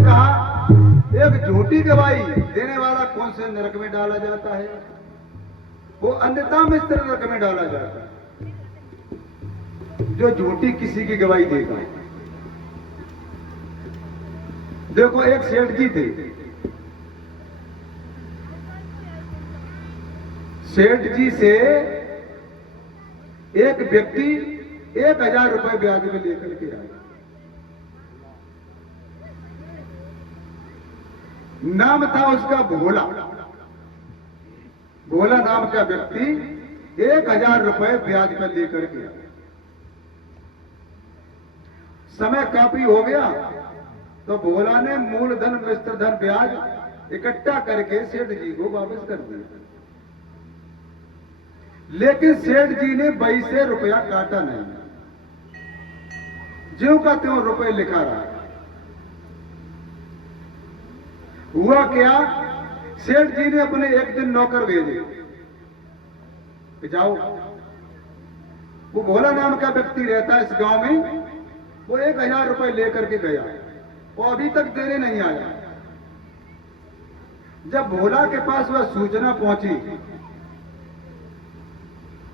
कहा एक झूठी गवाही देने वाला कौन से नरक में डाला जाता है? वो अन्यथा मिश्र नरक में डाला जाता है, जो झूठी किसी की गवाही देगा। देखो एक सेठ जी थे, सेठ जी से एक व्यक्ति 1000 रुपए ब्याज में लेकर के आया। नाम था उसका भोला। भोला नाम का व्यक्ति 1000 रुपए ब्याज पर लेकर के आया। समय काफी हो गया तो भोला ने मूलधन मिश्र धन ब्याज इकट्ठा करके सेठ जी को वापस कर दिया। लेकिन सेठ जी ने बही से रुपया काटा नहीं, ज्यों का त्यों रुपए लिखा रहा। हुआ क्या, सेठ जी ने अपने एक दिन नौकर भेजे कि जाओ, वो भोला नाम का व्यक्ति रहता है इस गांव में, वो 1000 रुपए लेकर के गया, वो अभी तक देने नहीं आया। जब भोला के पास वह सूचना पहुंची,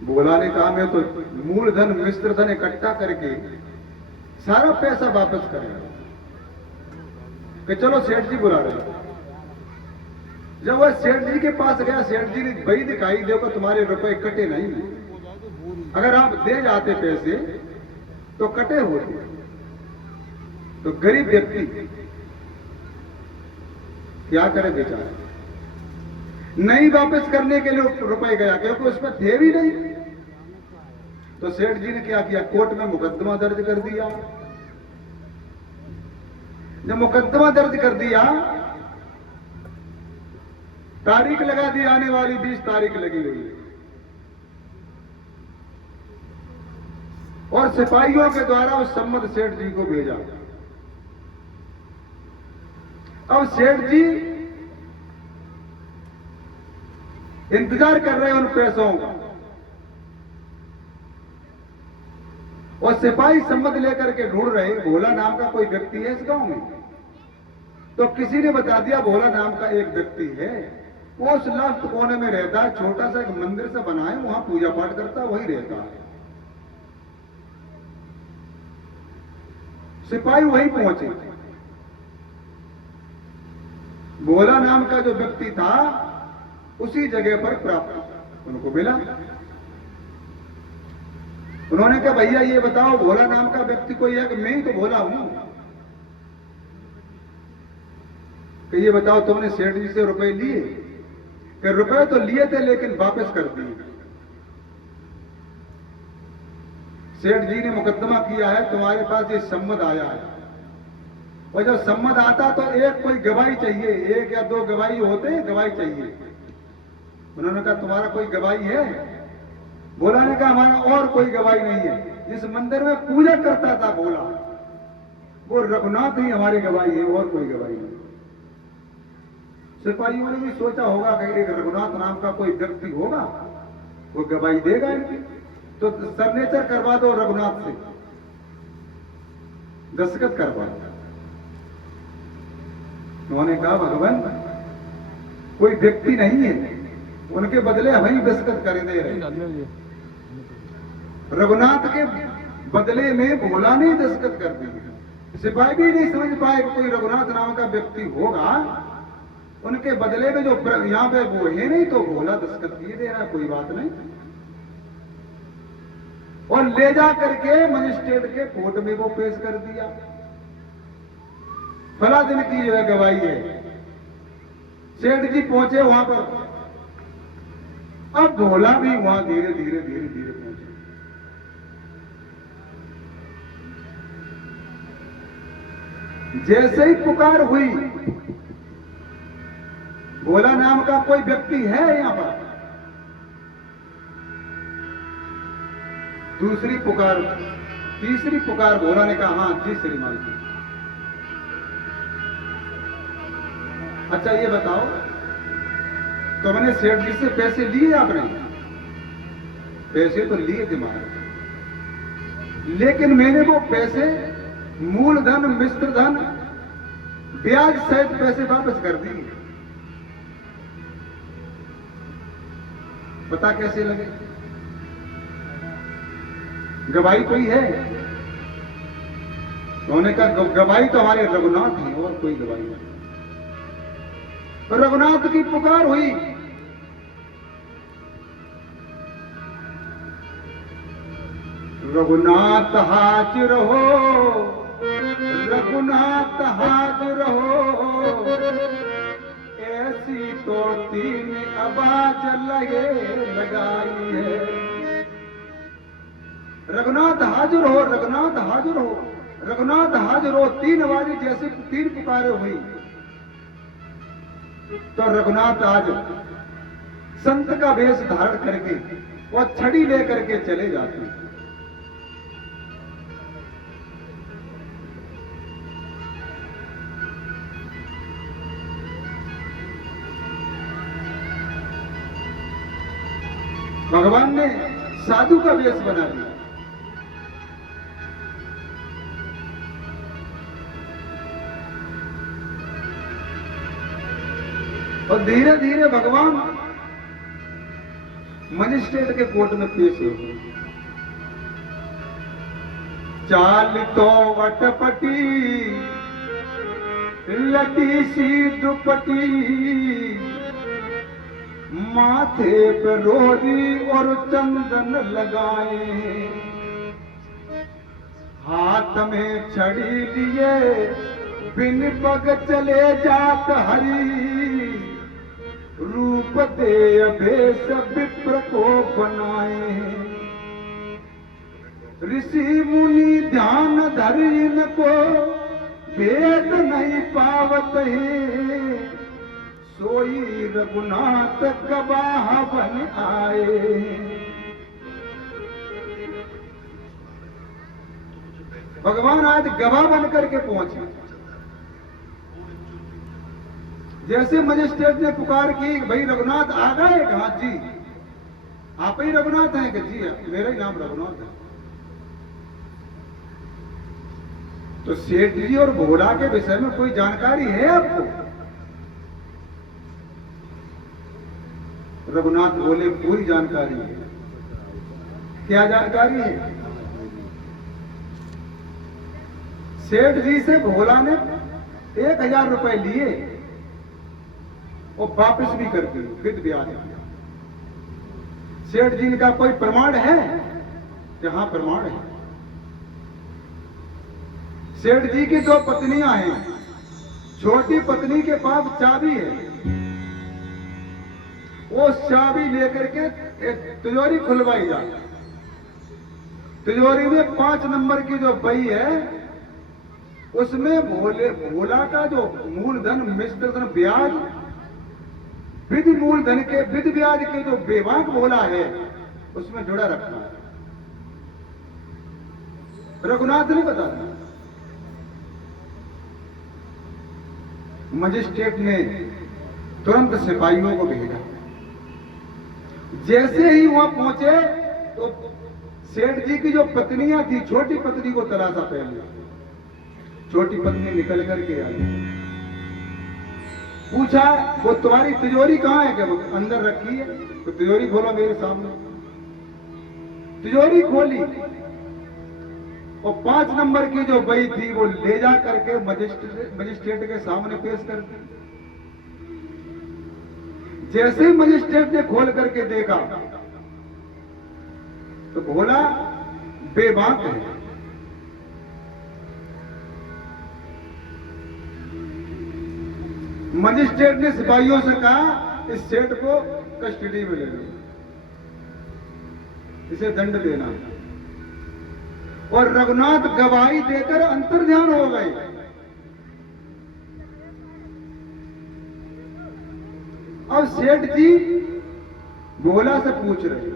भोला ने कहा मैं तो मूलधन मिश्र धन इकट्ठा करके सारा पैसा वापस करेगा, कि चलो सेठ जी बुला रहे। जब वह सेठ जी के पास गया, सेठ जी ने बही दिखाई, देखो तुम्हारे रुपए कटे नहीं, अगर आप दे जाते पैसे तो कटे होते। तो गरीब व्यक्ति क्या करे बेचारा, नहीं वापस करने के लिए रुपए गया, क्योंकि उसमें थे भी नहीं। तो सेठ जी ने क्या किया, कोर्ट में मुकदमा दर्ज कर दिया। जब मुकदमा दर्ज कर दिया, तारीख लगा दी, आने वाली 20 तारीख लगी हुई है, और सिपाहियों के द्वारा उस सम्मत सेठ जी को भेजा। अब सेठ जी इंतजार कर रहे हैं उन पैसों का, और सिपाही सम्मत लेकर के ढूंढ रहे भोला नाम का कोई व्यक्ति है इस गांव में। तो किसी ने बता दिया भोला नाम का एक व्यक्ति है, वो उस लास्ट कोने में रहता है, छोटा सा एक मंदिर सा बना है, वहां पूजा पाठ करता है, वही रहता है। सिपाही वहीं पहुंचे। भोला नाम का जो व्यक्ति था उसी जगह पर प्राप्त उनको मिला। उन्होंने कहा भैया ये बताओ भोला नाम का व्यक्ति कोई है? कि मैं ही तो भोला हूं। कि ये बताओ तुमने सेठ जी से रुपए लिए? कि रुपए तो लिए थे लेकिन वापस कर दिए। सेठ जी ने मुकदमा किया है, तुम्हारे पास ये सम्मत आया है, और जब सम्मत आता तो एक कोई गवाही चाहिए, 1 या 2 गवाही होते हैं, गवाही चाहिए। उन्होंने कहा तुम्हारा कोई गवाही है? भोला ने कहा हमारा और कोई गवाही नहीं है, जिस मंदिर में पूजा करता था भोला वो रघुनाथ ही हमारी गवाही है, और कोई गवाही नहीं। सिपाहियों ने भी सोचा होगा कि एक रघुनाथ नाम का कोई व्यक्ति होगा, वो गवाही देगा इनकी, तो सिग्नेचर करवा दो रघुनाथ से, दस्तखत करवा दो। उन्होंने कहा भगवान कोई व्यक्ति नहीं है, उनके बदले हम ही दस्तखत कर दे रहे। रघुनाथ के बदले में भोला ने दस्तखत कर दी। सिपाही भी नहीं समझ पाए कि कोई रघुनाथ नाम का व्यक्ति होगा, उनके बदले में जो यहां पे वो है नहीं, तो भोला दस्तखत किए दे रहा, कोई बात नहीं। और ले जा करके मजिस्ट्रेट के कोर्ट में वो पेश कर दिया, फला दिन की जो है गवाही है। सेठ जी पहुंचे वहां पर, अब भोला भी वहां धीरे धीरे धीरे धीरे पहुंचे। जैसे ही पुकार हुई, भोला नाम का कोई व्यक्ति है यहां पर, दूसरी पुकार, तीसरी पुकार, भोला ने कहा हां जी श्रीमान जी। अच्छा ये बताओ तुमने सेठ जी से पैसे लिए? आपने पैसे तो लिए दिमाग, लेकिन मैंने वो पैसे मूलधन मिश्र धन ब्याज सहित पैसे वापस कर दिए। पता कैसे लगे? गवाही कोई है? उन्होंने कहा गवाही तो हमारे रघुनाथ है, और कोई गवाही नहीं। तो रघुनाथ की पुकार हुई, रघुनाथ हाजिर हो, रघुनाथ हाजिर हो, ऐसी तो 3 आवाज लगाई है। रघुनाथ हाजिर हो, रघुनाथ हाजिर हो, रघुनाथ हाजिर हो, 3 आवाजें जैसे 3 पुकारें हुई। तो रघुनाथ आज संत का वेश धारण करके और छड़ी लेकर के चले जाते हैं। भगवान ने साधु का वेश बना दिया। और धीरे धीरे भगवान मजिस्ट्रेट के कोर्ट में पेश हो गए। चाल तो वटपटी, लटी सी दुपटी, माथे पे रोरी और चंदन लगाए, हाथ में छड़ी लिए बिन पग चले जात हरी, रूप दे अभेश विप्र को बनाए, ऋषि मुनि ध्यान धरीन को भेद नहीं पावत है, सोई रघुनाथ गवाह बन आए। भगवान आज गवाह बन करके पहुंचे। जैसे मजिस्ट्रेट ने पुकार की, भाई रघुनाथ आ गए? कहा जी। आप ही रघुनाथ हैं? कि जी मेरा ही नाम रघुनाथ है। तो सेठ जी और भोला के विषय में कोई जानकारी है आपको? रघुनाथ बोले पूरी जानकारी है। क्या जानकारी है? सेठ जी से भोला ने 1000 रुपए लिए और वापस भी कर दिए, फिर ब्याज दिया। सेठ जी ने कहा कोई प्रमाण है? कि हाँ प्रमाण है। सेठ जी की 2 पत्नियां हैं। छोटी पत्नी के पास चाबी है, वो चाबी लेकर के एक तिजोरी खुलवाई जाए। तिजोरी में 5 नंबर की जो बही है, उसमें भोला का जो मूलधन, मिश्र धन, ब्याज, विधि मूलधन के विधि ब्याज के जो बेबाक भोला है, उसमें जुड़ा रखा है। रघुनाथ ने बता दिया। मजिस्ट्रेट ने तुरंत सिपाहियों को भेजा। जैसे ही वहां पहुंचे तो सेठ जी की जो पत्नियां थी, छोटी पत्नी को तलाशा पहले। छोटी पत्नी निकल करके आई, पूछा वो तुम्हारी तिजोरी कहां है? क्या वो अंदर रखी है? तो तिजोरी खोलो मेरे सामने। तिजोरी खोली और 5 नंबर की जो बही थी वो ले जा करके मजिस्ट्रेट के सामने पेश कर दी। जैसे ही मजिस्ट्रेट ने खोल करके देखा तो भोला बेबाक है। मजिस्ट्रेट ने सिपाहियों से कहा इस सेठ को कस्टडी में ले लो, इसे दंड देना। और रघुनाथ गवाही देकर अंतर्ध्यान हो गए। अब सेठ जी भोला से पूछ रहे,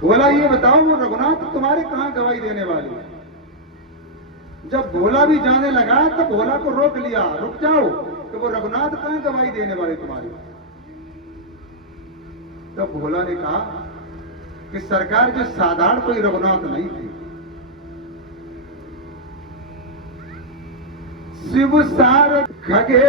भोला ये बताओ वो रघुनाथ तुम्हारे कहां गवाही देने वाले? जब भोला भी जाने लगा तो भोला को रोक लिया, रुक जाओ, तो वो रघुनाथ कहां गवाही देने वाले तुम्हारे? तो भोला ने कहा कि सरकार जो साधारण कोई रघुनाथ नहीं थी, शिव सार खगे